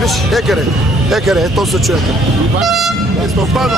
Виж, екаре, ето се чуе. Стопано.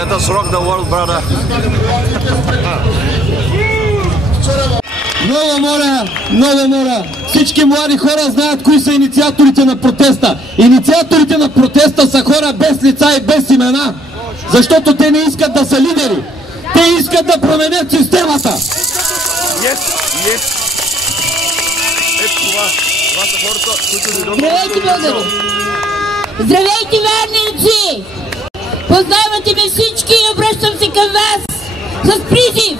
Let us rock the world, brother. Много моля, всички млади хора знаят кои са инициаторите на протеста. Инициаторите на протеста са хора без лица и без имена, защото те не искат да са лидери. Те искат да променят системата. Здравейте, българи! Здравейте, варненци! Познавате ме всички и обръщам се към вас с призив.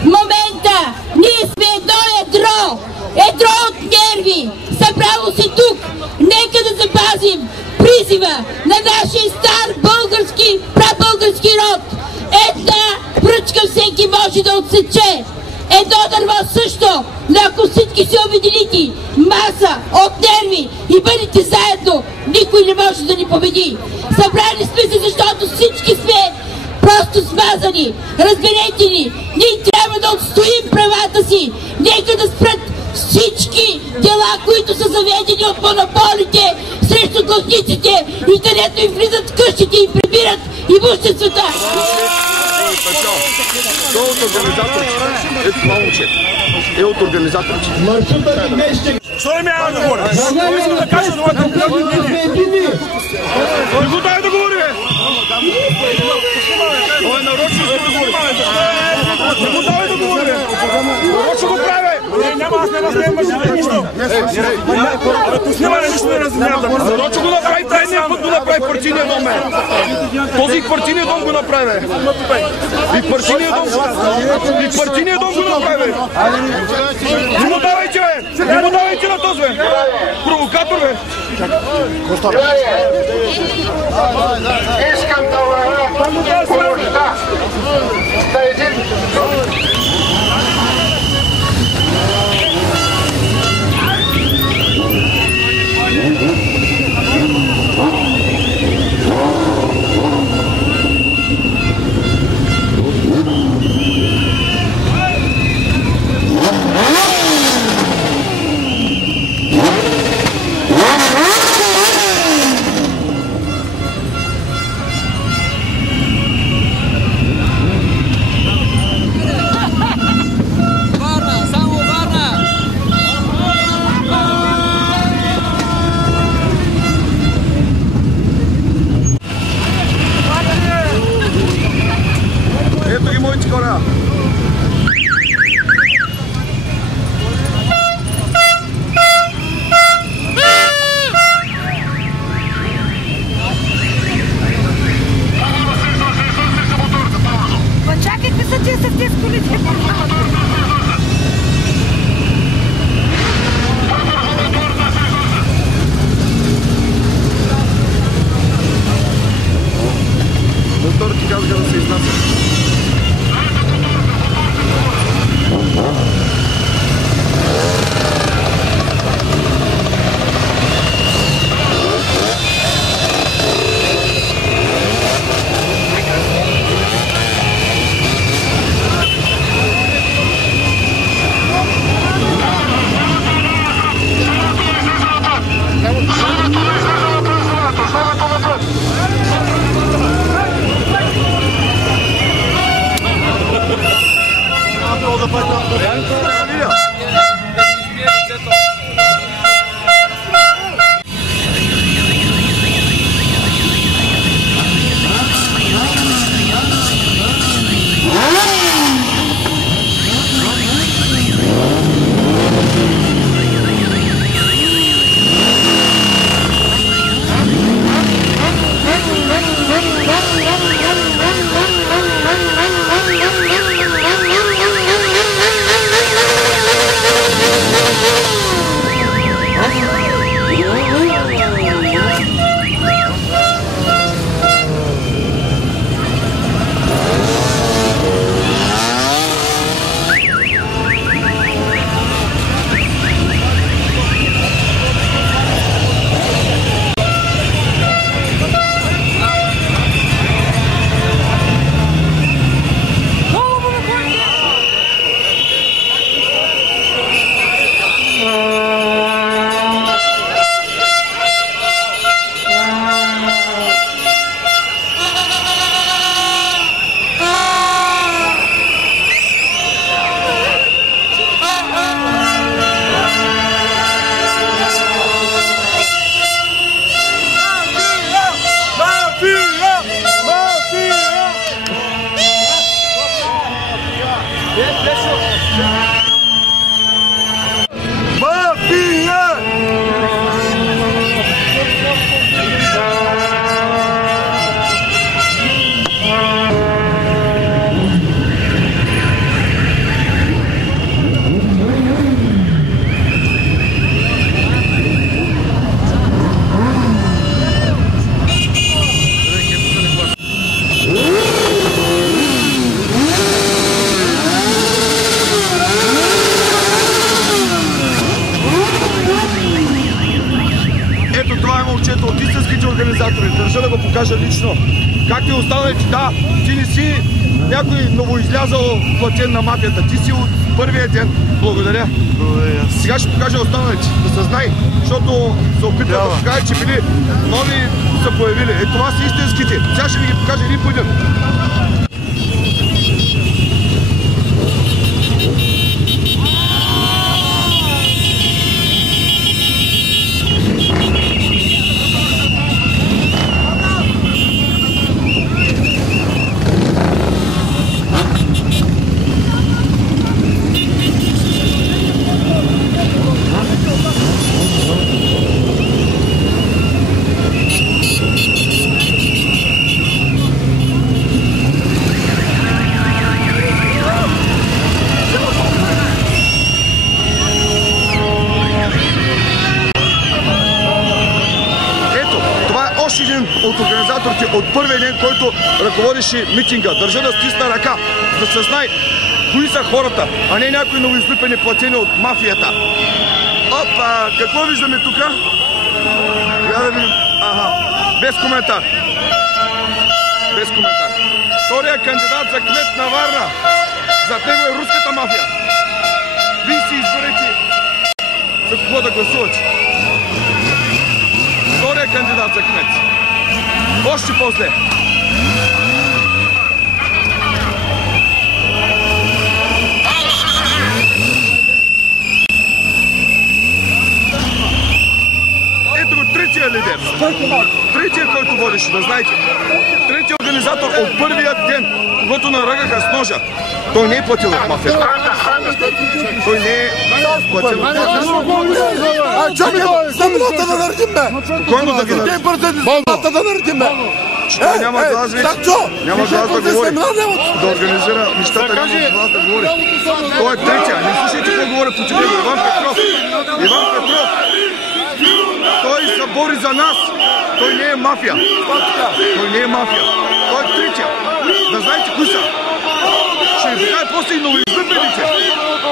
В момента ние сме едро от нерви. Събрало се тук. Нека да запазим призива на нашия стар български, прабългарски род. Една пръчка всеки може да отсече. Едно дърво също, но ако всички се обедините, маса от нерви и бъдете заедно, никой не може да ни победи. Събрали сме се, защото всички сме просто смазани. Разберете ни, ние трябва да отстоим правата си. Нека да спрат всички дела, които са заведени от монополите срещу гласниците и където им влизат къщите и прибират имуществата. Той от организаторите. Ето това момче. Е от организаторите. Що не мога да говоря? Искам да кажа, но това е конкретно мнение. Не го дай да говори, бе! Ой, нарочно се говори. Не му давай да говори. Нарочно го прави. Няма, аз не разгледам нищо. То снимане нищо не разгледам. Нарочно го направи, тайния път го направи партийния дом. Този партийния дом го направи. И партийния дом го направи. Не му давайте, бе. Не му давайте на този, бе. Провокатор, бе. Искам да уверя помощта за един Ето ги моите хора. Чакай, какви са тия с тези колите? Моторки казаха да се изнасят. от истинските организатори. Държа да го покажа лично. Както и останалите, да, ти не си някой новоизлязъл платен на мафията. Ти си от първия ден. Благодаря. Сега ще покажа останалите, да се знае, защото се опитват да покажа, че били нови са появили. Е, това са истинските. Сега ще ви ги покажа един по един. организаторите от първия ден, който ръководеше митинга. Държа да стисна ръка, да се знае кои са хората, а не някои новоизлюпени платени от мафията. Опа, какво виждаме тук? Я да видим. Аха, без коментар. Без коментар. Втория кандидат за кмет на Варна. Зад него е руската мафия. Вие си изберете за кого да гласувате. Втория кандидат за кмет. Още после. Ето го третия лидер. Третия, който водеше, да знаете. Третия организатор от първия ден, когато наръгаха с ножа. Той не е платил от мафията. Той не е платил от мафията. Самината да наредим, бе! Спокойно да ги наредим. Самината да наредим, бе! Той няма глас вече. Няма глас да говори. Да организира нещата, няма глас да говори. Той е третия. Не слушайте какво говори против него. Иван Петров. Иван Петров. Той се бори за нас. Той не е мафия. Той не е мафия. Той е третия. Да знаете кои са. Ще ви покажа после и новоизлюпените.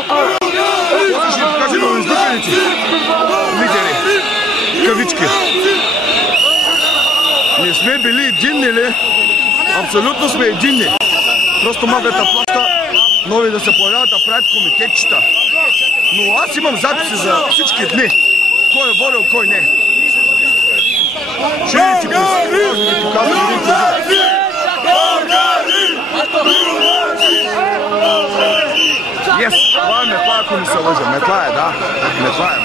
После ще ви покажа новоизлюпените лидери. Кавички. Не сме били единни ли? Абсолютно сме единни. Просто мафията плаща нови да се появяват да правят комитетчета. Но аз имам записи за всички дни. Кой е водил, кой не. Ще ви показвам един козак. Yes! Това е метла, ако не се лъжа. Метла е, да. Метла е.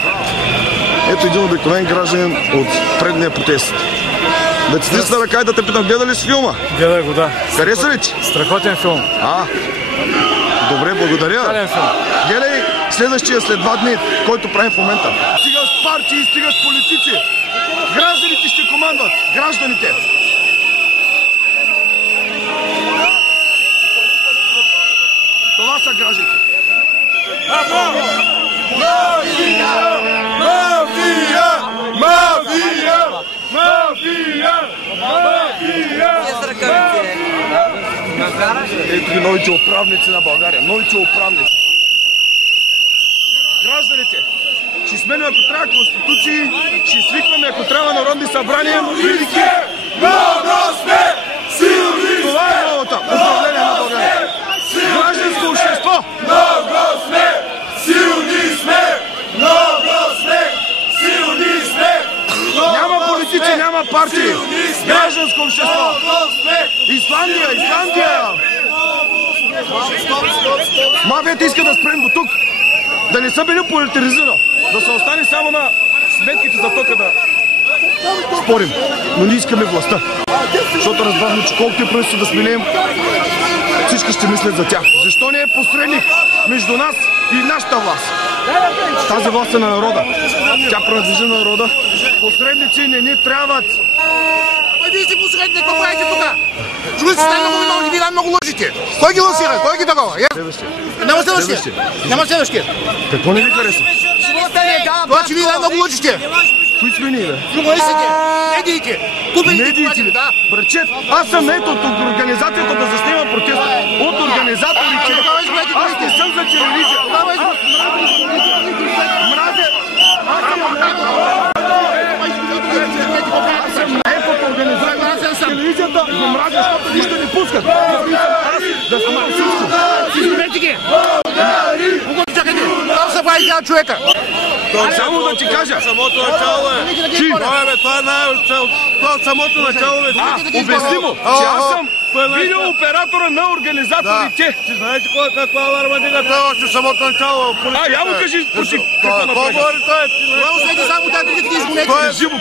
Ето един обикновен гражданин от предния протест. Да ти стисна ръка и да те питам, гледа ли с филма? Гледай го, да. Хареса ли ти? Страхотен филм. Добре, благодаря. Гледай следващия след 2 дни, който правим в момента. Стига с партии, стига с политици. Гражданите ще командват. Гражданите. Това са гражданите. Мафия! Мафия! Мафия! Мафия! Мафия! Ето ги новите управници на България. Новите управници. Гражданите. Ще сменим ако трябва конституции, ще свикваме ако трябва народни събрания. Много сме силни! Това е новото управление на България. Гражданско общество. Много сме силни сме! Много сме силни сме! Няма политици, няма партии. Гражданско общество. Исландия, Исландия. Мафията иска да спрем до тук. Да не са били политизирани. Да се остане само на сметките за тока да спорим. Но ние искаме властта. Защото разбрахме, че колкото и правителство да сменим, всички ще мислят за тях. Защо не е посредник между нас и нашата власт? Тази власт е на народа. Тя принадлежи на народа. Посредници не ни трябват. Вие сте посредник, какво правите тук? Журналистите най-много виновни, вие най-много лъжите. Кой ги лансира? Кой ги такова? Няма следващия. Няма следващия. Какво не ви хареса? Това, че вие най-много лъжите. Кои сме ние, бе? Журналистите, медиите, купените. Да. Брачет, аз съм наето от организацията да заснемам протест. От организаторите. Аз не съм за телевизия. Мразя. Аз съм наето от организацията. Телевизията не мразя, защото нищо не пускат. Да снимам всичко. Измерете ги! Чакайте! Там се прави тя човека! Само да ти кажа. Самото начало е. Това е самото начало е. Обяснимо, че аз съм видеооператора на организаторите. Ти знаете каква аларма дига това още самото начало? Я му кажи против какво Какво направи. говори той? Това усети само тя да ги изгонете!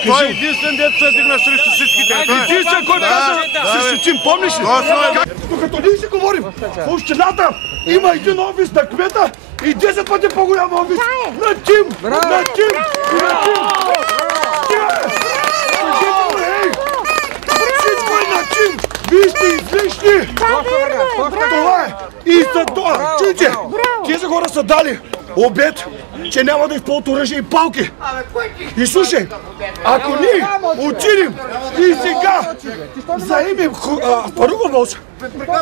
Той е единствен дет се дигна срещу всичките. Единствен, който каза срещу Тим, помниш ли? Докато ние си говорим, в общината има един офис на кмета и 10 пъти по-голям офис на Тим! На Тим! И на Тим! Всичко е на Тим! Вие сте излишни! Това е! И за това, чуйте! Тези хора са дали обед, че няма да използват оръжие и палки. И слушай, ако ние отидем и сега заемем Първомост,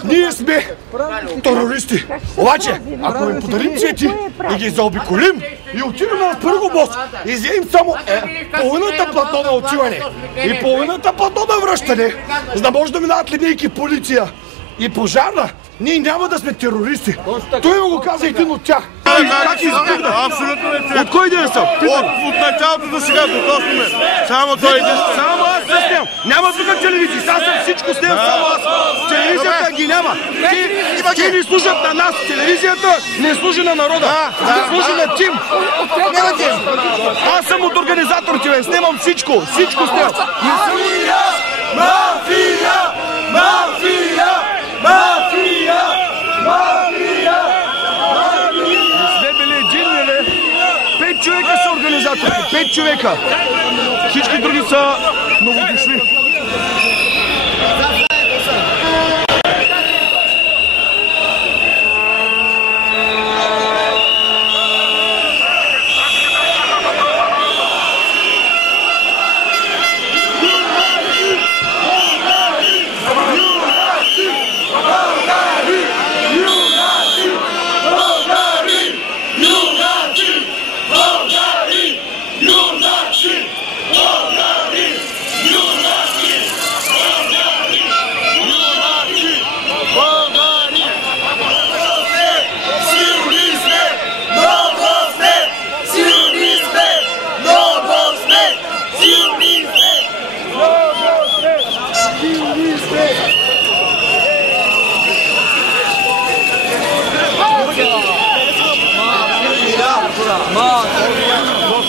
ние сме терористи. Обаче, ако им подарим цвети и ги заобиколим и отидем на Първомост и вземем само половината платно на отиване и половината платно на връщане, за да може да минават линейки полиция и пожарна, ние няма да сме терористи. Той го каза един от тях. Как избегна? Абсолютно не. От кой ден съм? От началото до сега, до този момент. Само той един. Само аз се снем. Няма тук телевизии. Сега съм всичко снем, само аз. Телевизията ги няма. Те ни служат на нас. Телевизията не служи на народа. Служи на Тим. Аз съм от организаторите, бе. Снимам всичко. Всичко снем. Мафия! Мафия! Мафия! Мафия! Мафия! Не сме били един, не? 5 човека са организаторите. 5 човека. Всички други са новодошли.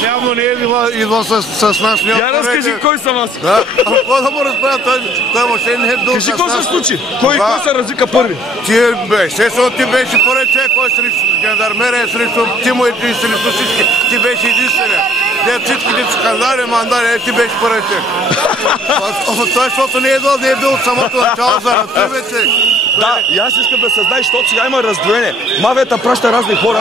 Явно не е идва с нас. Я разкажи кой съм аз. Какво да му разправя? Той въобще не е бил Кажи с какво се нас. случи. Кой се развика първи? Ти беше първи човек, кой срещу жандармерия, срещу Тимо и срещу всички. Ти беше единствения. Всичките скандали, мандали, ти беше първи човек. Той, защото не е бил от самото начало заради тебе, човек. Да, и аз искам да съзнаеш, защото сега има раздвоение. Мафията праща разни хора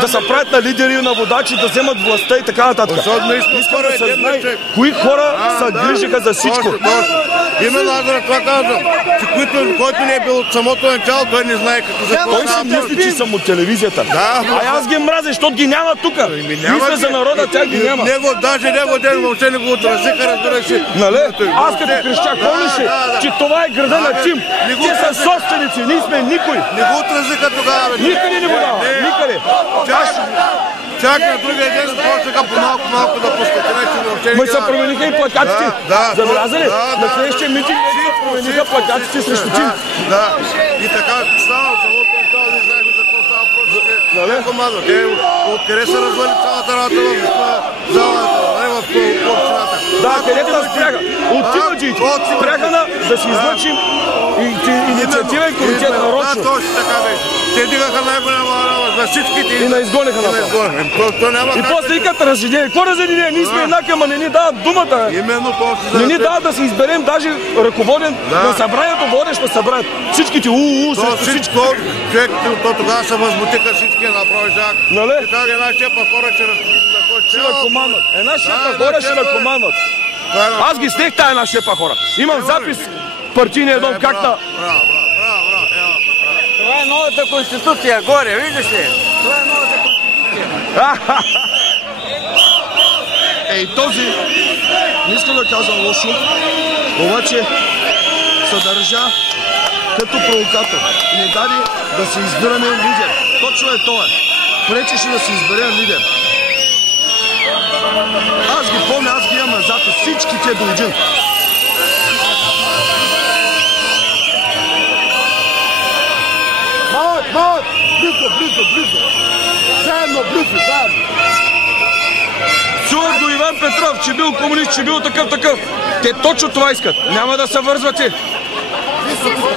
да се правят на лидери, на водачи, да вземат властта и така нататък. Искам да съзнай кои хора се грижиха за всичко. Именно аз за това казвам, че който не е бил от самото начало, той не знае какво за какво. Той си мисли, че съм от телевизията. А аз ги мразя, защото ги няма тук. Мисля за народа, тях ги няма. Даже него ден въобще не го отразиха, разбира се. Нали? Аз като крещях, помниш, че това е града на Тим. Те са собственици, ние сме никой. Не го отразиха тогава. Никъде не го дава. Никъде. Чак на другия ден започнаха по-малко да пускат. Ма се промениха и плакатите. Забелязали? На следващия митинг се промениха плакатите срещу Тим. Да. И така става самото начало, не знаехме за какво става просто. Командо. Те откъде се развали цялата работа в залата, в общината. Да, където да спряха. От тимаджиите. Спряха да си излъчим инициативен комитет нарочно. Да, точно така беше. Те дигаха най-голяма работа за всичките. И на изгониха направо. И после викат разединение. Какво разединение? Ние сме еднакви, ама не ни дават думата. Именно точно. Не ни дават да си изберем даже ръководен на събранието, водещ на събранието. Всичките срещу всички. Човек, тогава се възмутиха всички направо жак. Нали? И така една шепа хора ще ръкомандват. Една шепа хора ще ръкомандват. Аз ги снех тая една шепа хора. Имам запис партийния дом как на... Това е новата конституция, горе, виждаш ли? Това е новата конституция. Ей, този, не искам да казвам лошо, обаче се държа като провокатор. И не даде да се избираме лидер. Точно е това. Пречеше да се изберем лидер. Аз ги помня, аз ги имам на запис. Всички те до един. Мат! Близо! Заедно, заедно! Чуват го Иван Петров, че бил комунист, че бил такъв. Те точно това искат. Няма да се вързвате.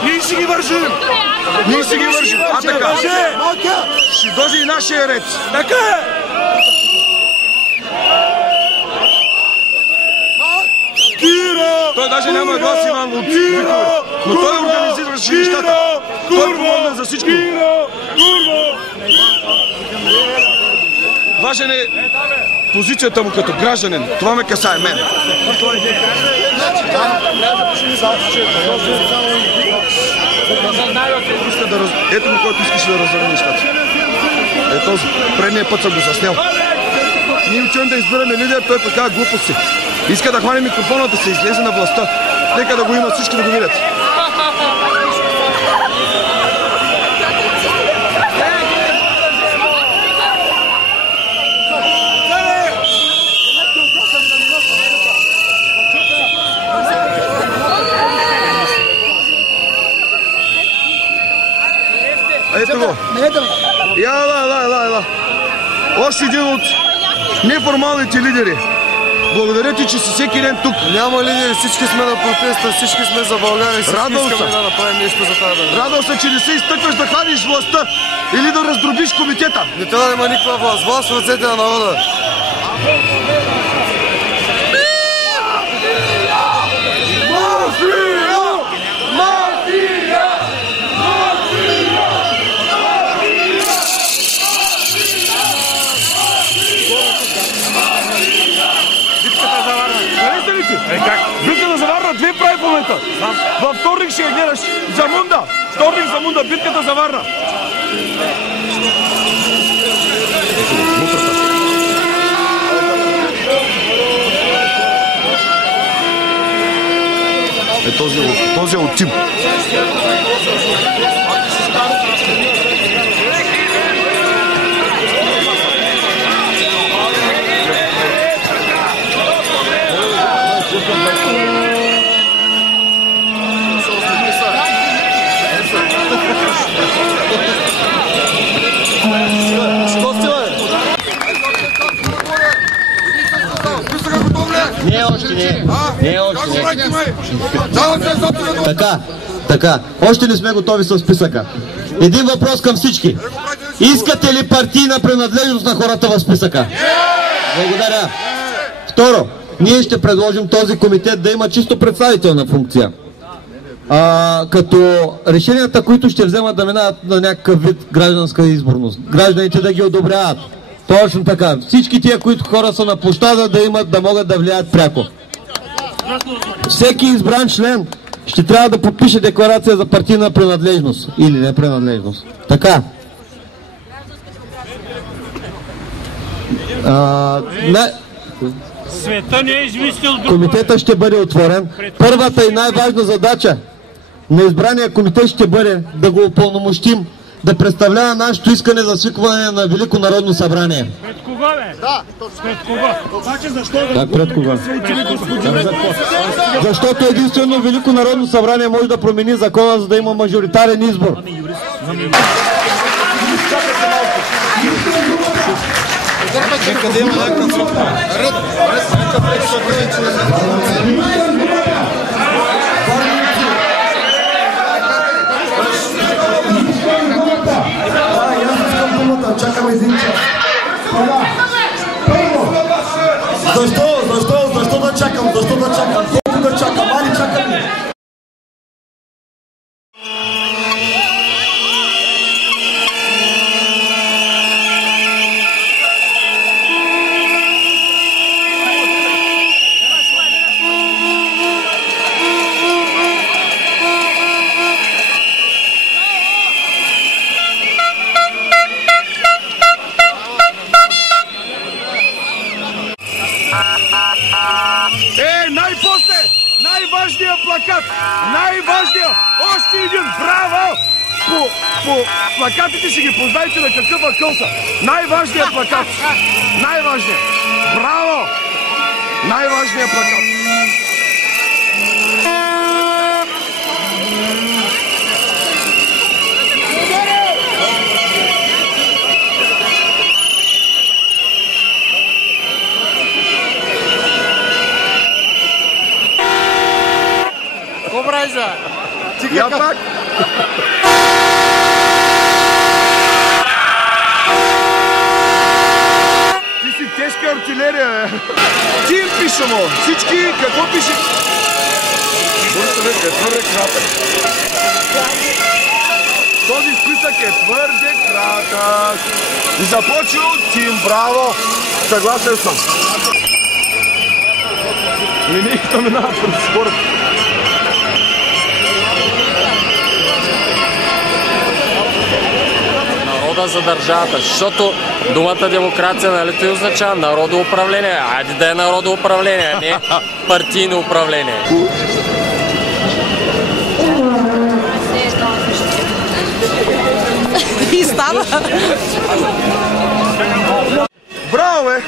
Ние си ги вържим. А така. Ще дойде и нашия ред. Така е. Той даже няма глас, Иван, от викове. Но той организираше нещата. Той помогна за всички. Важен е позицията му като гражданин. Това ме касае мен. Ето го, който искаше да разърви нещата. Е този. Предния път съм го заснел. Ние учим да избираме лидер, той пък казва глупости. Иска да хване микрофона, да се излезе на властта. Нека да го имат всички да го видят. Ето го. Ела. Още един от неформалните лидери. Благодаря ти, че си всеки ден тук. Няма лидери, всички сме на протеста, всички сме за България, всички искаме да направим нещо за тази държава. Радвам се, че не се изтъкваш да хванеш властта или да раздробиш комитета. Не трябва да има никаква власт, власт в ръцете на народа. Битката за Варна 2 прави в момента. Във вторник ще я гледаш. Замунда. Вторник Замунда. Битката за Варна. Този е от Тим. Така, още не сме готови с списъка. Един въпрос към всички. Искате ли партийна принадлежност на хората в списъка? Благодаря. Второ, ние ще предложим този комитет да има чисто представителна функция. Като решенията, които ще вземат да минават на някакъв вид гражданска изборност. Гражданите да ги одобряват. Точно така. Всички тия, които хора са на площада, да могат да влияят пряко. Всеки избран член ще трябва да подпише декларация за партийна принадлежност или непринадлежност. Така. Света не е измислил друго. Комитета ще бъде отворен. Първата и най-важна задача на избрания комитет ще бъде да го упълномощим да представлява нашето искане за свикване на Велико народно събрание. Пред кого, бе? Да, пред кого? Обаче защо? Как пред кого? Защото единствено Велико народно събрание може да промени закона, за да има мажоритарен избор. Къде има някакъв ред? Чакаме един час. Защо да чакам? Колко да чакам? Али чакам ли? Най-важният плакат! Най-важният! Още един! Браво! По плакатите си ги познайте на какъв акъл са. Най-важният плакат! Най-важният! Браво! Най-важният плакат! Я пак! Ти си тежка артилерия, бе! Тим пише му! Всички, какво пише? Бързо, бе, твърде кратък. Този списък е твърде кратък. И започва от Тим, браво! Съгласен съм. Линейката минава през спорта. Народа за държавата, защото думата демокрация, нали той означава народоуправление. Айде да е народоуправление, а не партийно управление. И става. Браво, бе!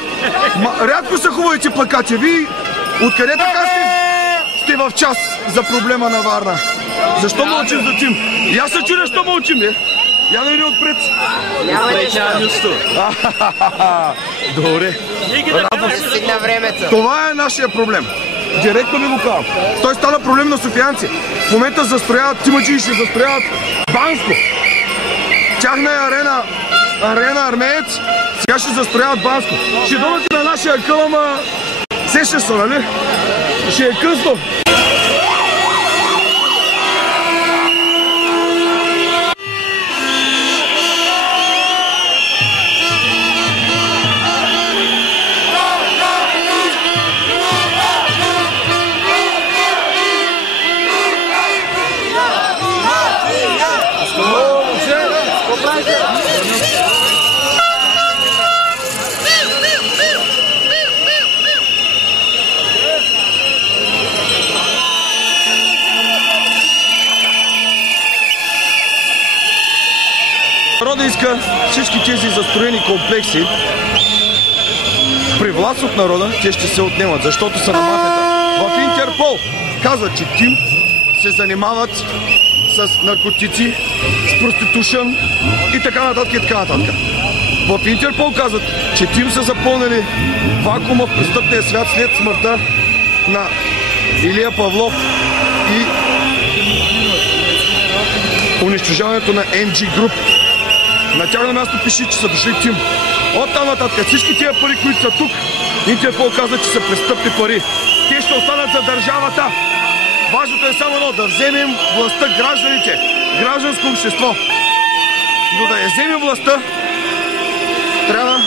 Рядко са хубавите плакати. Вие откъде така сте в час за проблема на Варна? Защо мълчим за Тим? И аз се чудя, защо мълчим, бе? Я да иде отпред. Добре. Това е нашия проблем. Директно ми го казвам. Той стана проблем на софиянци. В момента застрояват Тимаджи и ще застрояват Банско. Тяхна е арена Армеец. Сега ще застрояват Банско. Ще дойдат на нашия къл, ама сеща се, нали? Ще е късно. Народа иска всички тези застроени комплекси при власт от народа, те ще се отнемат, защото са на мафията. В Интерпол казват, че Тим се занимават с наркотици, с проститушън и така нататък и така нататък. В Интерпол казват, че Тим са запълнили вакуума в престъпния свят след смъртта на Илия Павлов и унищожаването на MG Group. На тяхно място пише, че са дошли Тим. От там нататък всички тия пари, които са тук, Интерпол казва, че са престъпни пари. Те ще останат за държавата. Важното е само едно, да вземем властта гражданите, гражданско общество. Но да я вземем властта, трябва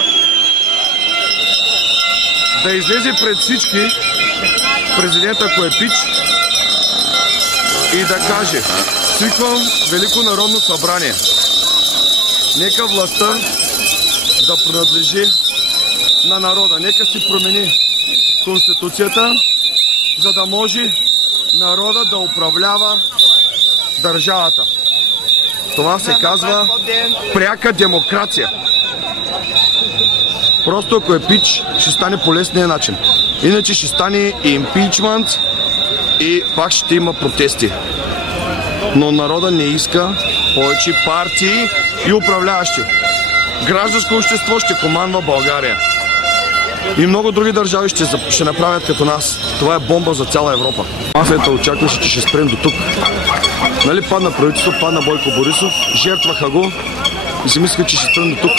да излезе пред всички президента Коепич и да каже: свиквам Велико народно събрание. Нека властта да принадлежи на народа. Нека си промени Конституцията, за да може народа да управлява държавата. Това се казва пряка демокрация. Просто ако е пич, ще стане по лесния начин. Иначе ще стане импичмент и пак ще има протести. Но народа не иска повече партии и управляващи. Гражданско общество ще командва България. И много други държави ще направят като нас. Това е бомба за цяла Европа. Мафията очакваше, че ще спрем до тук. Нали падна правителство, падна Бойко Борисов, жертваха го и си мислиха, че ще спрем до тук.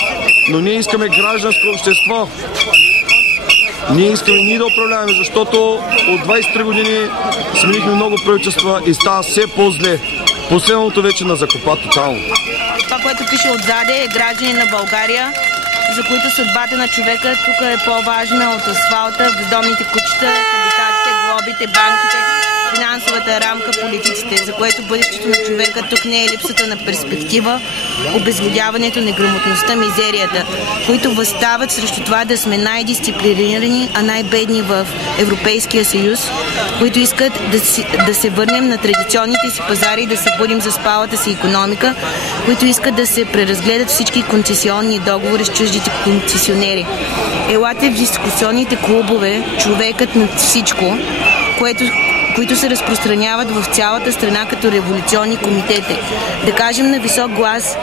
Но ние искаме гражданско общество. Ние искаме ние да управляваме, защото от 23 години сменихме много правителства и става все по-зле. Последното вече на закопа тотално. Това, което пише отзаде, е граждани на България, за които съдбата на човека тук е по-важна от асфалта, бездомните кучета, хабитатите, глобите, банките, финансовата рамка, политиците, за което бъдещето на човека тук не е липсата на перспектива, обезлюдяването, неграмотността, мизерията, които възстават срещу това да сме най-дисциплинирани, а най-бедни в Европейския съюз, които искат да се върнем на традиционните си пазари и да се будим за спалата си икономика, които искат да се преразгледат всички концесионни договори с чуждите концесионери. Елате в дискусионните клубове "Човекът над всичко", които се разпространяват в цялата страна като революционни комитети. Да кажем на висок глас: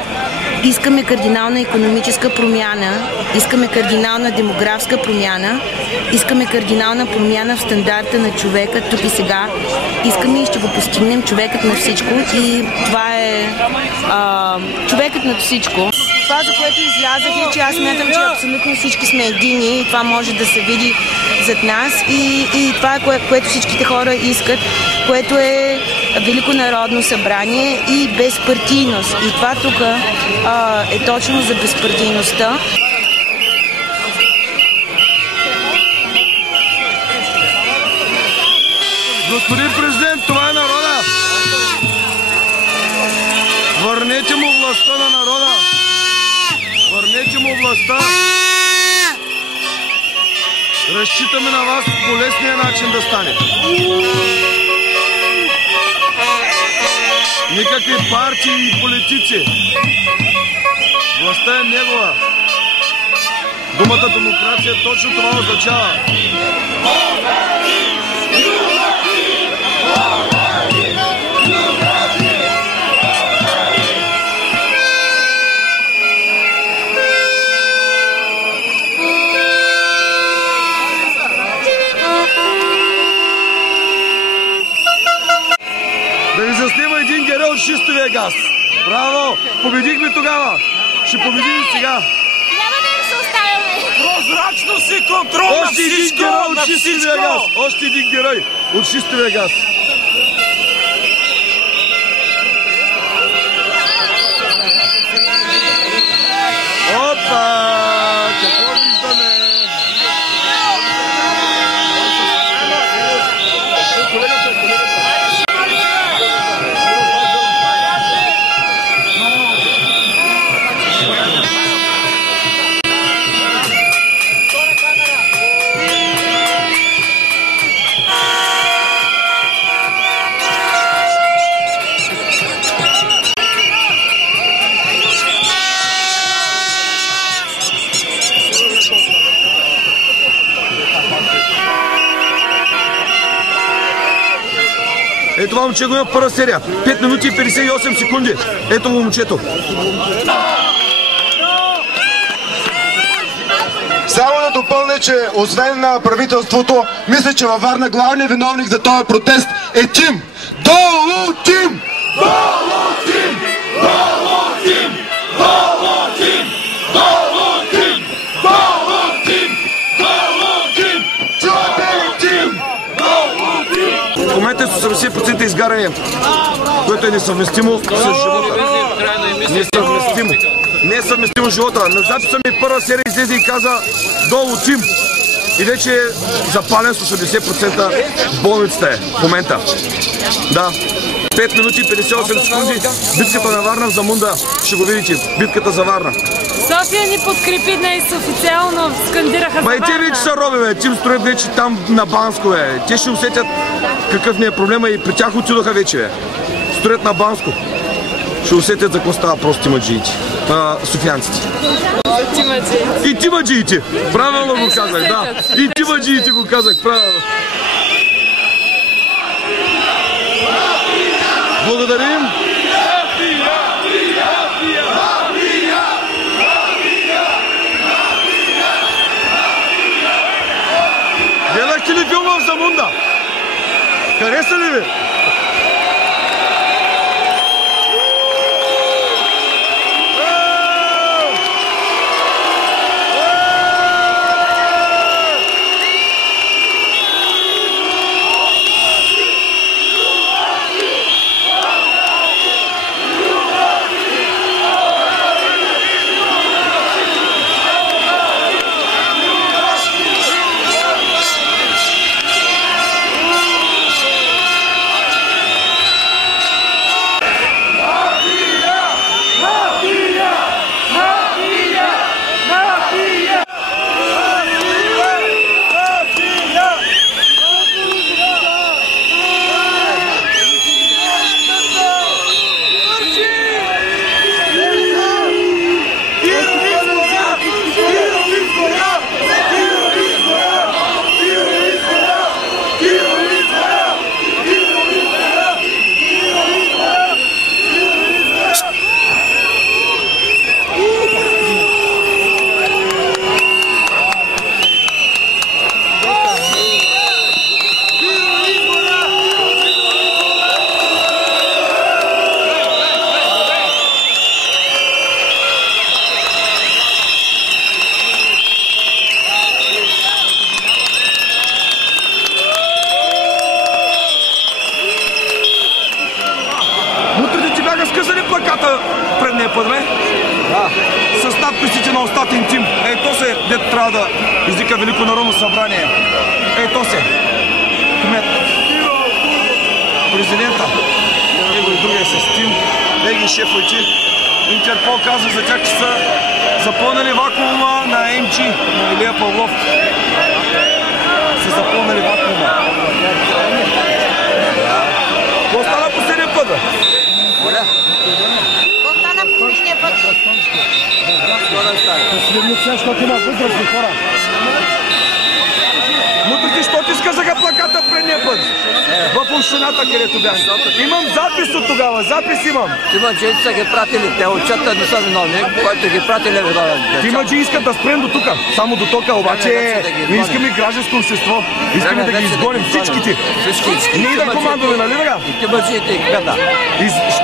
искаме кардинална икономическа промяна, искаме кардинална демографска промяна, искаме кардинална промяна в стандарта на човека тук и сега, искаме и ще го постигнем човекът на всичко. И това е човекът над всичко. това, за което излязах, е, че аз смятам, че абсолютно всички сме едини и това може да се види зад нас и това е което всичките хора искат, което е Велико народно събрание и безпартийност. И това тук е точно за безпартийността. Господин президент, това е народа! Върнете му властта на народа! Върнете му властта! Разчитаме на вас по лесния начин да стане. Никакви партии и политици. Властта е негова. Думата демокрация точно това означава. Да ви заснима един герой от шистовия газ. Браво! Победихме тогава! Ще победим и сега! Няма да им се оставяме! Прозрачност и контрол на всичко! От шистовия газ! Още един герой от шистовия газ! Опа! Какво виждаме? Ето това момче го има в първа серия. 5 минути и 58 секунди. Ето му момчето. Само да допълня, че освен на правителството, мисля, че във Варна главният виновник за този протест е Тим. Долу Тим! Долу Тим! Долу Тим! Долу Тим! Долу Тим! Долу Тим! Долу Тим! Чуете Тим! Долу Тим! В момента е 80% изгаряне, което е несъвместимо с живота. Несъвместимо. Несъвместимо с живота. На записа ми първа серия излезе и каза долу Тим. И вече е запален с 80% в болницата е в момента. Да. 5 минути и 58 секунди. Битката на Варна в Замунда. Ще го видите. Битката за Варна. София ни подкрепи днес официално. Скандираха за Варна. Те вече са роби, бе. Тим строят вече там на Банско, бе. Те ще усетят какъв ни е проблема и при тях отидоха вече, бе. Строят на Банско. Ще усетят за какво става просто тимаджиите. Софиянците. И тимаджиите. Правилно го казах, да. И тимаджиите го казах, правилно. Благодарим. Гледахте ли филма в Замунда? Хареса ли ви? надписите на устата интим. Ето се, дето трябва да извика Велико народно събрание. Ето се. Кмет. Президента. Него и другия с тим. Неги шефовете. Интерпол казва за тях, че са запълнили вакуума на МЧ, на Илия Павлов. Са запълнили вакуума. Какво стана последния път, бе? Какво стана последния път? Последница, защото има възрастни хора. Но ти, що ти сказаха плаката предния път? В общината, където бях. Имам запис от тогава, запис имам. Тимаджи са ги пратили, те отчета не са виновни, който ги пратили е виновен. Тимаджи искат да спрем до тука, само до тока, обаче не искаме гражданско общество. Искаме да ги изгоним всичките. Ние да командваме, нали така? И тимаджиите и кмета.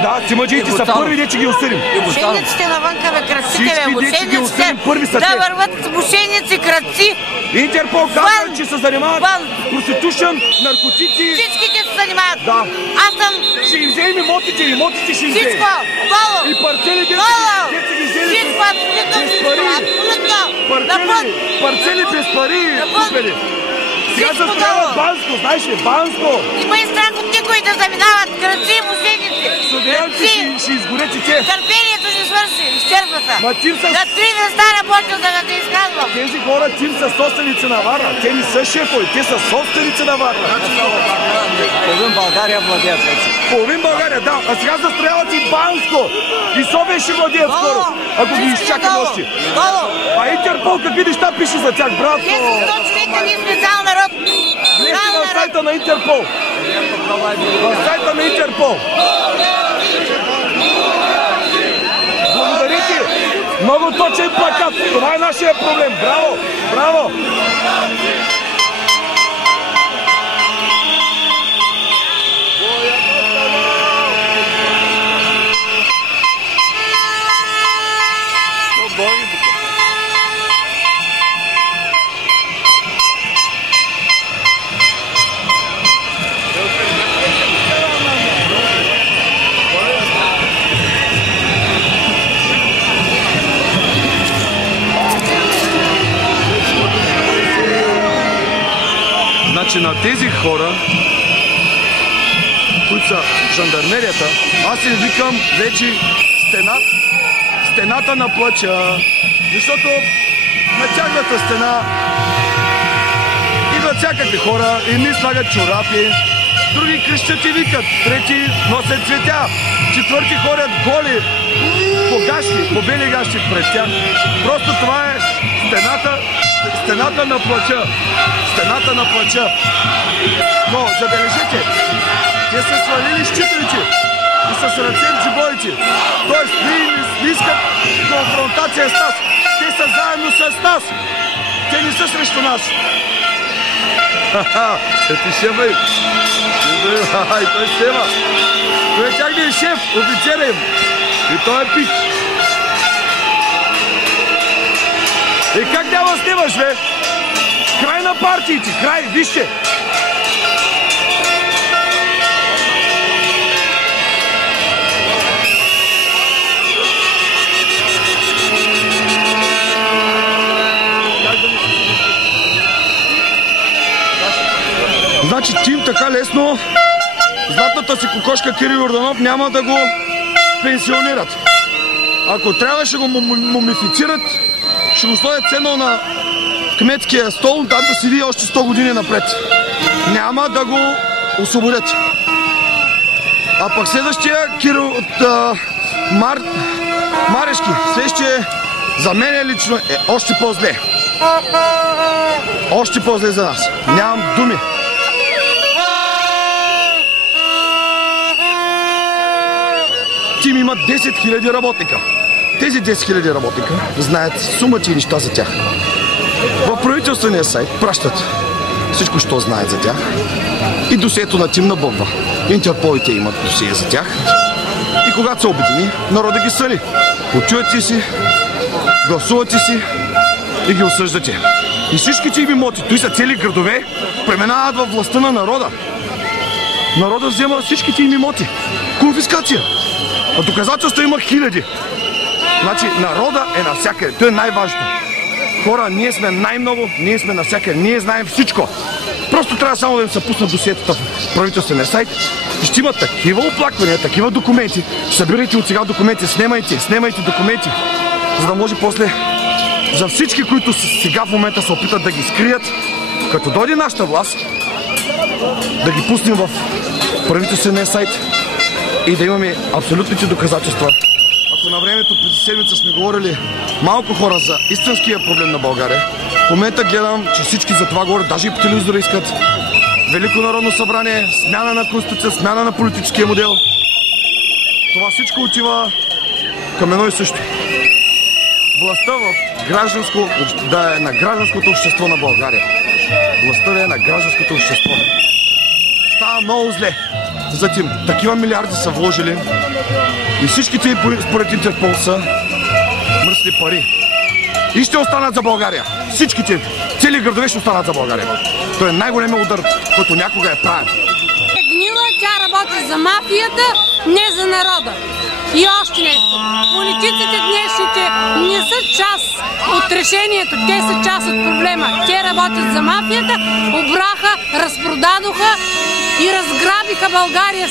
Да, тимаджиите са първи, де че ги осъдим. Бушениците навънка на кръците, бе, бушениците да върват бушеници кръци. Интерпол казва, че се занимават проститушън, наркотици. Всичките се занимават. Да. Аз съм... Ще им вземем имотите ще им вземем. Всичко, голо. И парцели, дето ги взели всичко, абсолютно без пари. Абсолютно. Парцели без пари купили. Сега застрояват Банско, знаеш ли? Банско. Има и страх от никой да заминават. Кръци и мошеници. Студенти ще изгорят и те. Търпението ни свърши, изчерпва се. Ма тим са... На 3 места работя, за да те изказвам. Тези хора тим са собственици на Варна. Те не са шефове, те са собственици на Варна. Половин България владеят вече. Половин България, да. А сега застрояват и Банско. И София ще владеят скоро. Ако ги изчакаме още. А Интерпол какви неща пише за тях, брат? Ние са 100 човека, ние сме цял народ. Влезте на сайта на Интерпол. На сайта на Интерпол. Благодаря ти. Много точен плакат. Това е нашия проблем. Браво! Браво! Значи на тези хора, които са жандармерията, аз им викам вече стената на плача, защото на тяхната стена идват всякакви хора, едни слагат чорапи, други крещят и викат, трети носят цветя, четвърти ходят голи, по гащи, по бели гащи пред тях. Просто това е стената на плача. Стената на плача. Но, забележете, те са свалили щитовете и с ръце в джибовете. Тоест, не искат конфронтация с нас. Те са заедно с нас. Те не са срещу нас. Ха-ха, ети шефа им. И той снима. Той е тяхният шеф, офицера им. И той е пич. И как няма снимаш, бе? Край на партиите, край, вижте! Значи Тим така лесно, златната си кокошка Кирил Йорданов няма да го пенсионират. Ако трябва ще го мумифицират, ще го сложат ценно на кметския стол, да седи още 100 години напред. Няма да го освободят. А пък следващия Кирил от Марешки, следващия за мен лично е още по-зле. Още по-зле за нас. Нямам думи. Тим има 10 000 работника. Тези 10 000 работника знаят сумати и неща за тях. В правителствения сайт пращат всичко, що знаят за тях. И досието на Тим набъбва. Интерполите имат досие за тях. И когато са обедини, народа ги съди. Почувате си, гласувате си и ги осъждате. И всичките им имоти, той са цели градове, преминават във властта на народа. Народа взема всичките им имоти. Конфискация. А доказателства има хиляди. Значи народа е навсякъде. То е най-важното. Хора, ние сме най-много, ние сме навсякъде, ние знаем всичко. Просто трябва само да им се пуснат досиетата в правителствения сайт и ще има такива оплаквания, такива документи. Събирайте от сега документи, снемайте документи, за да може после за всички, които сега в момента се опитат да ги скрият, като дойде нашата власт, да ги пуснем в правителствения сайт и да имаме абсолютните доказателства. Ако на времето преди седмица сме говорили малко хора за истинския проблем на България, в момента гледам, че всички за това говорят, даже и по телевизора искат Велико народно събрание, смяна на конституция, смяна на политическия модел. Това всичко отива към едно и също. Властта да е на гражданското общество на България. Властта да е на гражданското общество. Става много зле. Затим такива милиарди са вложили и всичките според Интерпол са мръсни пари. И ще останат за България. Всичките, цели градове ще останат за България. Това е най-големият удар, който някога е правен. Гнила, тя работи за мафията, не за народа. И още нещо. Политиците днешните не са част от решението, те са част от проблема. Те работят за мафията, обраха, разпродадоха и разграбиха България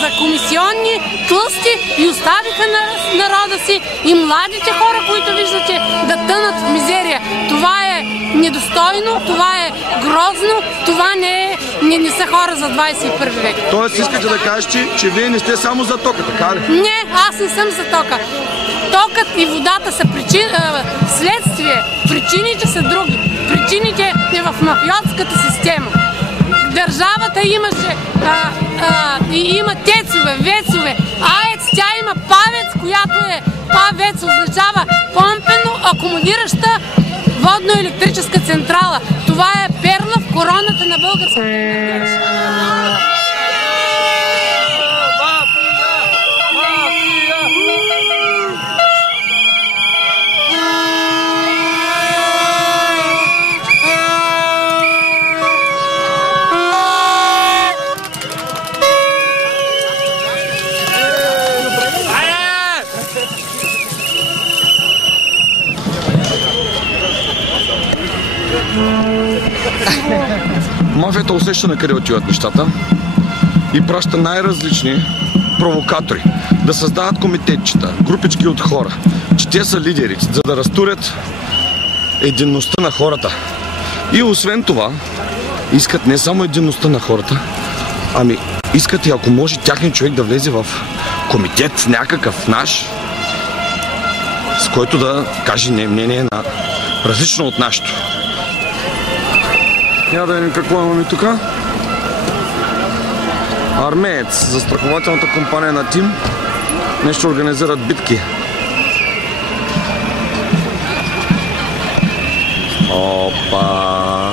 за комисионни, тлъсти и оставиха на народа си и младите хора, които виждате, да тънат в мизерия. Това е недостойно, това е грозно, това не са хора за 21 век. Тоест искате да кажете, че вие не сте само за тока, така ли? Не, аз не съм за тока. Токът и водата са следствие. Причините са други. Причините е в мафиотската система. Държавата имаше има тецове, вецове, АЕЦ, тя има ПАВЕЦ, която е ПАВЕЦ, означава помпено акумулираща водно-електрическа централа. Това е перла в короната на българската енергетика. Мафията усеща на къде отиват нещата и праща най-различни провокатори да създават комитетчета, групички от хора, че те са лидерите, за да разтурят единността на хората. И освен това, искат не само единността на хората, ами искат и ако може тяхният човек да влезе в комитет някакъв наш, с който да каже мнение на различно от нашето. Я да видим какво имаме тук. Армеец, застрахователната компания на Тим. Нещо организират битки. Опа!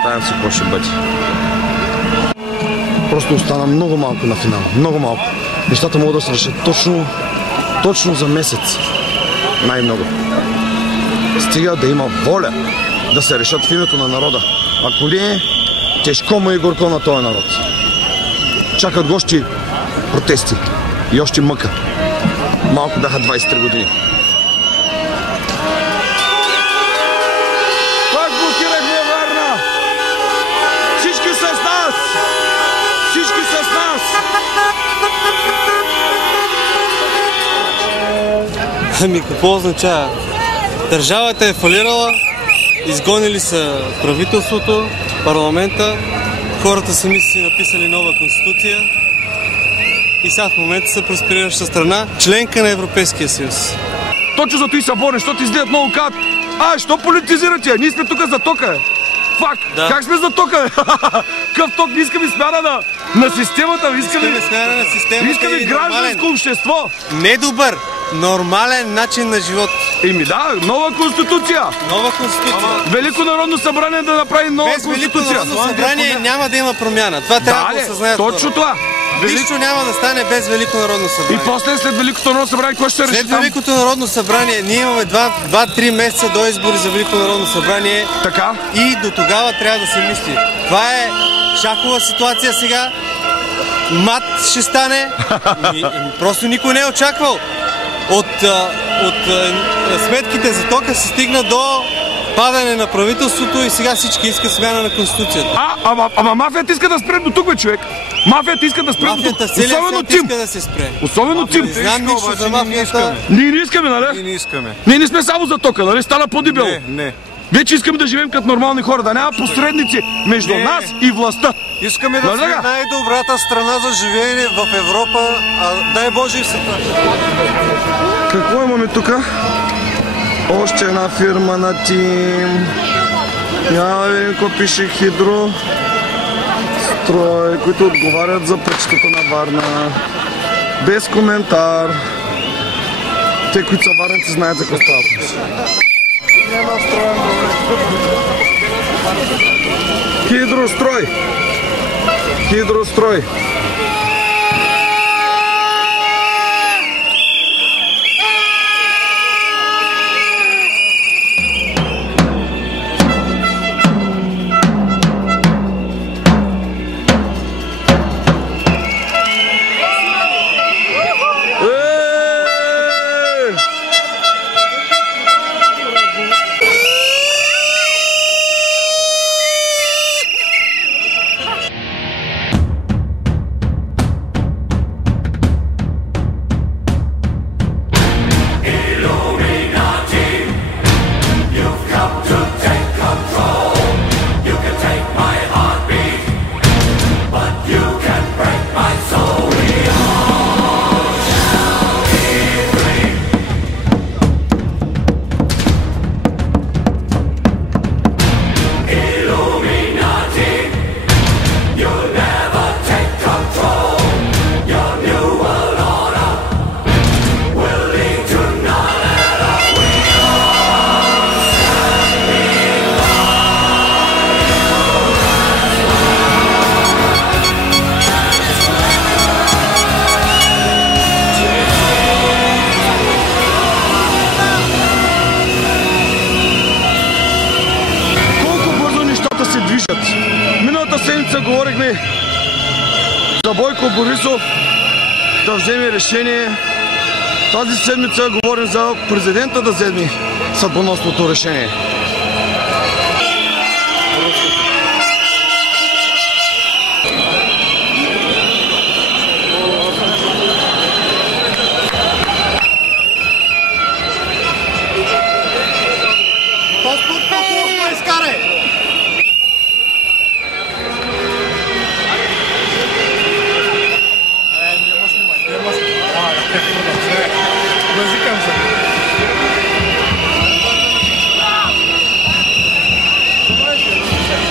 Ставям си какво ще бъде. Просто остана много малко на финал. Много малко. Нещата могат да се решат точно за месец. Най-много. Стига да има воля да се решат в името на народа. Ако ли е, тежко му и горко на този народ. Чакат го още протести и още мъка. Малко бяха 23 години. Пак блокирахме Варна! Всички са с нас! Всички с нас! Ами какво означава? Държавата е фалирала, изгонили са правителството, парламента, хората сами са си написали нова конституция и сега в момента са просперираща страна, членка на Европейския съюз. Точно за той са борен, защото излизат много кат. Що политизирате? Ние сме тук за тока. Фак! Да. Как сме за тока? Къв ток? Не искаме смяна на системата. Искаме смяна на системата. Искаме гражданско общество. Не добър, нормален начин на живот. Еми да, нова конституция. Нова конституция. Велико народно събрание да направи нова конституция. Без Велико народно събрание няма да има промяна. Това трябва да осъзнаят. Точно това. Нищо няма да стане без Велико народно събрание. И после след Великото народно събрание, кой ще реши След там? Великото народно събрание ние имаме 2-3 месеца до избори за Велико народно събрание. Така. И до тогава трябва да се мисли. Това е шахова ситуация сега. Мат ще стане. Просто никой не е очаквал. От сметките за тока се стигна до падане на правителството и сега всички искат смяна на Конституцията. Ама мафията иска да спре до тук, бе, човек. Мафията иска да спре до тук. Особено Тим. Иска да се спре. Особено Тим. Не знам нищо за мафията. Ние не искаме, нали? Ние не искаме. Ние не сме само за тока, нали? Стана по-дебело. Не. Вече искаме да живеем като нормални хора, да няма посредници между нас и властта. Искаме да сме най-добрата страна за живеене в Европа, дай Боже и в света. Какво имаме тук? Още една фирма на Тим. Няма да видим какво пише Хидро. Строй, които отговарят за пътищата на Варна. Без коментар. Те, които са варници, знаят за какво става. Хидрострой. Хидрострой. Говорихме за Бойко Борисов да вземе решение. Тази седмица говорим за президента да вземе съдбоносното решение.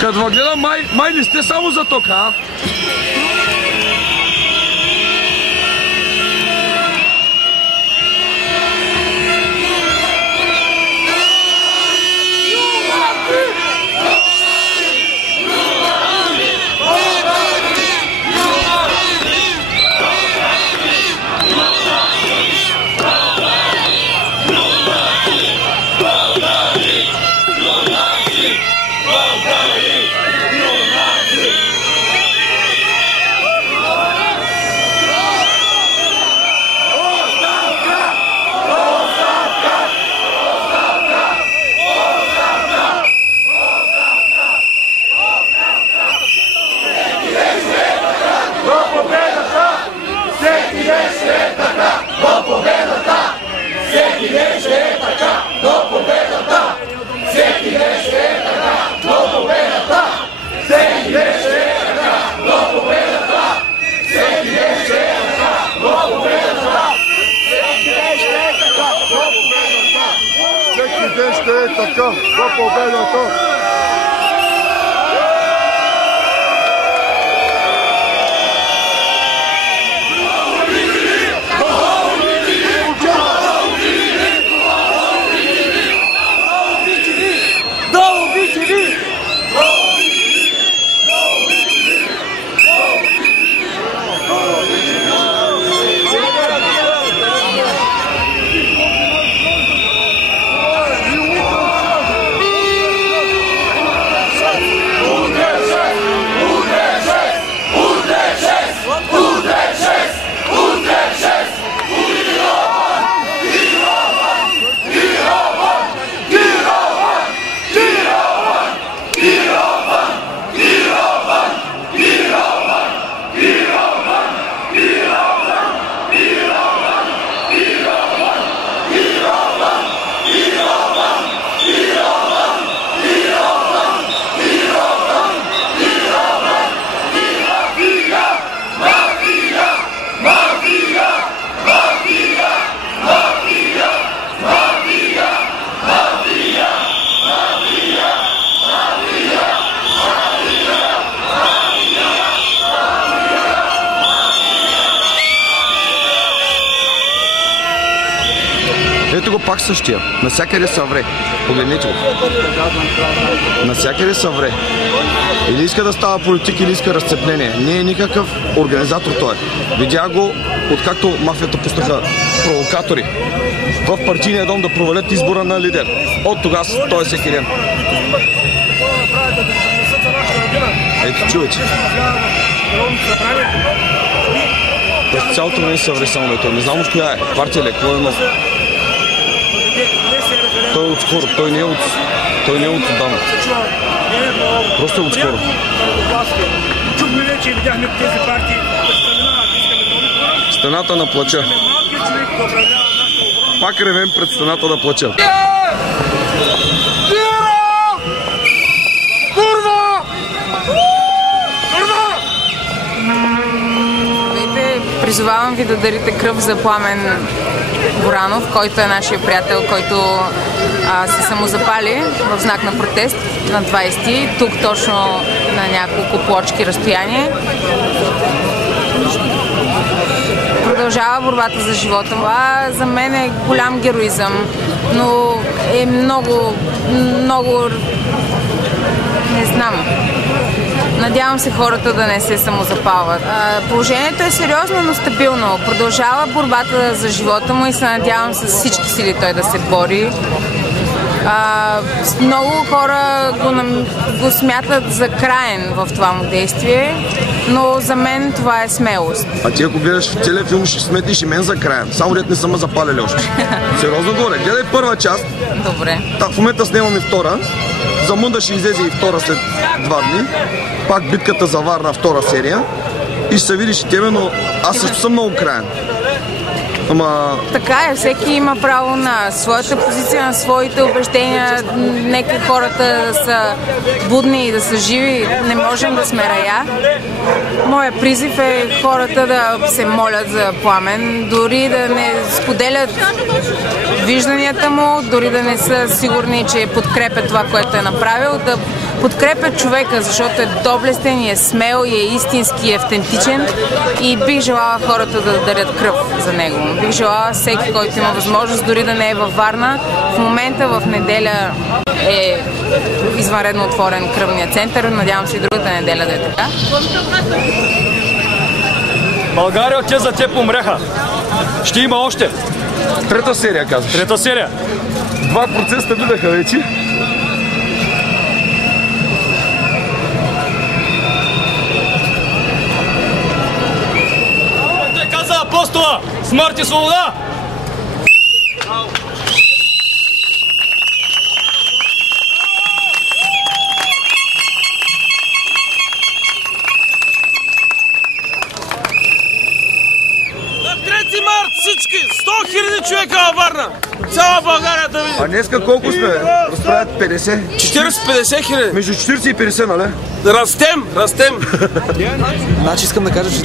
Като гледам, май не сте само за тока, а? смисъл пак същия. Насякъде са вре. Погледнете го. Насякъде са вре. Или иска да става политик, или иска разцепление. Не е никакъв организатор той. Видя го, откакто мафията пуснаха провокатори в партийния дом да провалят избора на лидер. От тогава той е всеки ден. Ето, чувайте. През цялото време са вре само на това. Не знам от коя е. Партия ли, кой е, но... Той е отскоро. Той не е от отдавна. Просто е отскоро. Чухме вече и видяхме тези партии. Стената на плача. Пак ревем пред стената на плача. Призовавам ви да дарите кръв за Пламен Горанов, който е нашия приятел, който се самозапали в знак на протест на 20-ти, тук точно на няколко плочки разстояние. Продължава борбата за живота. Това за мен е голям героизъм, но е много, не знам. Надявам се хората да не се самозапалват. Положението е сериозно, но стабилно. Продължава борбата за живота му и се надявам с всички сили той да се бори. Много хора го смятат за краен в това му действие, но за мен това е смелост. А ти ако гледаш целия филм, ще сметнеш и мен за краен. Само дет не са ме запалили още. Сериозно горе. Гледай първа част. Добре. В момента снимаме втора. За Мунда ще излезе и втора след 2 дни. Пак битката за Варна, втора серия. И ще се видиш и тебе, но аз също съм много краен. Ама... Така е, всеки има право на своята позиция, на своите убеждения. Нека хората да са будни и да са живи. Не можем да сме рая. Моя призив е хората да се молят за Пламен, дори да не споделят вижданията му, дори да не са сигурни, че подкрепят това, което е направил, да подкрепят човека, защото е доблестен и е смел и е истински и автентичен и бих желала хората да дарят кръв за него. Бих желала всеки, който има възможност, дори да не е във Варна. В момента в неделя е извънредно отворен кръвния център. Надявам се и другата неделя да е така. България, те за теб умряха. Ще има още. Трета серия, казваш. Трета серия. 2% видяха вече. Той каза апостола, смърт и свобода! Всички 100 000 човека във Варна. Цяла България да види. А днеска колко сме? Разправят 50? 40-50 хиляди. Между 40 и 50, нали? Растем. Значи искам да кажа, че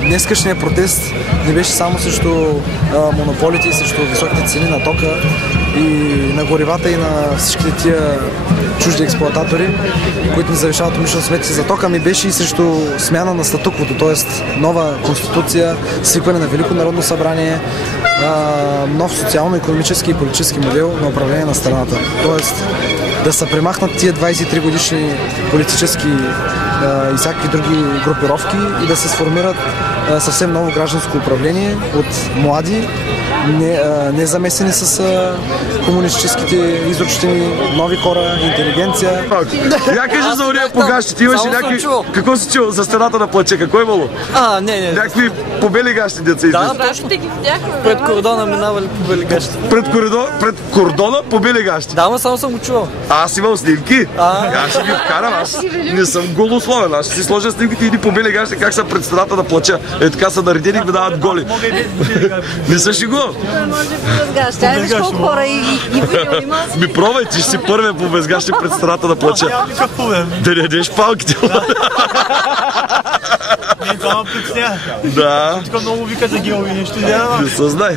днескашният протест не беше само срещу монополите и срещу високите цени на тока и на горивата и на всичките тия чужди експлоататори, които ни завишават умишлено сметки за тока, ми беше и срещу смяна на статуквото, т.е. нова конституция, свикване на Велико народно събрание, нов социално-икономически и политически модел на управление на страната. Тоест да се премахнат тия 23 годишни политически и всякакви други групировки и да се сформират съвсем ново гражданско управление от млади, не замесени с комунистическите изручтени нови хора, интелигенция. Я кажи за уния погащи, ти имаше някакви... Какво си чул за стената на плаче? Какво е имало? Не. Някакви побели гащи деца излизат. Да, точно. Пред кордона минавали побели гащи. Пред кордона побели гащи? Да, но само съм го чувал. Аз имам снимки. Аз ще ги вкарам, аз не съм голословен. Аз ще си сложа снимките и едни побели гащи, как са пред стената на плача. Е така са наредени и ми дават голи. Не са шегувам. Ай, виж колко хора и видео има. Ми пробвай, ти ще си първия по безгащи пред страната да плача. Да не ядеш палките. Не, това ме притеснява. Да. Тук много вика за геови нещо. Не съзнай.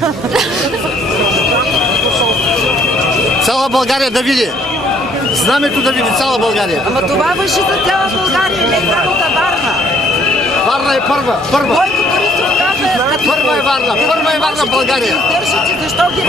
Цяла България да види. Знамето да види цяла България. Ама това върши за цяла България, не само за Варна. Варна е първа. Бойко Борисов каза, Първа е Варна в България. Защо ги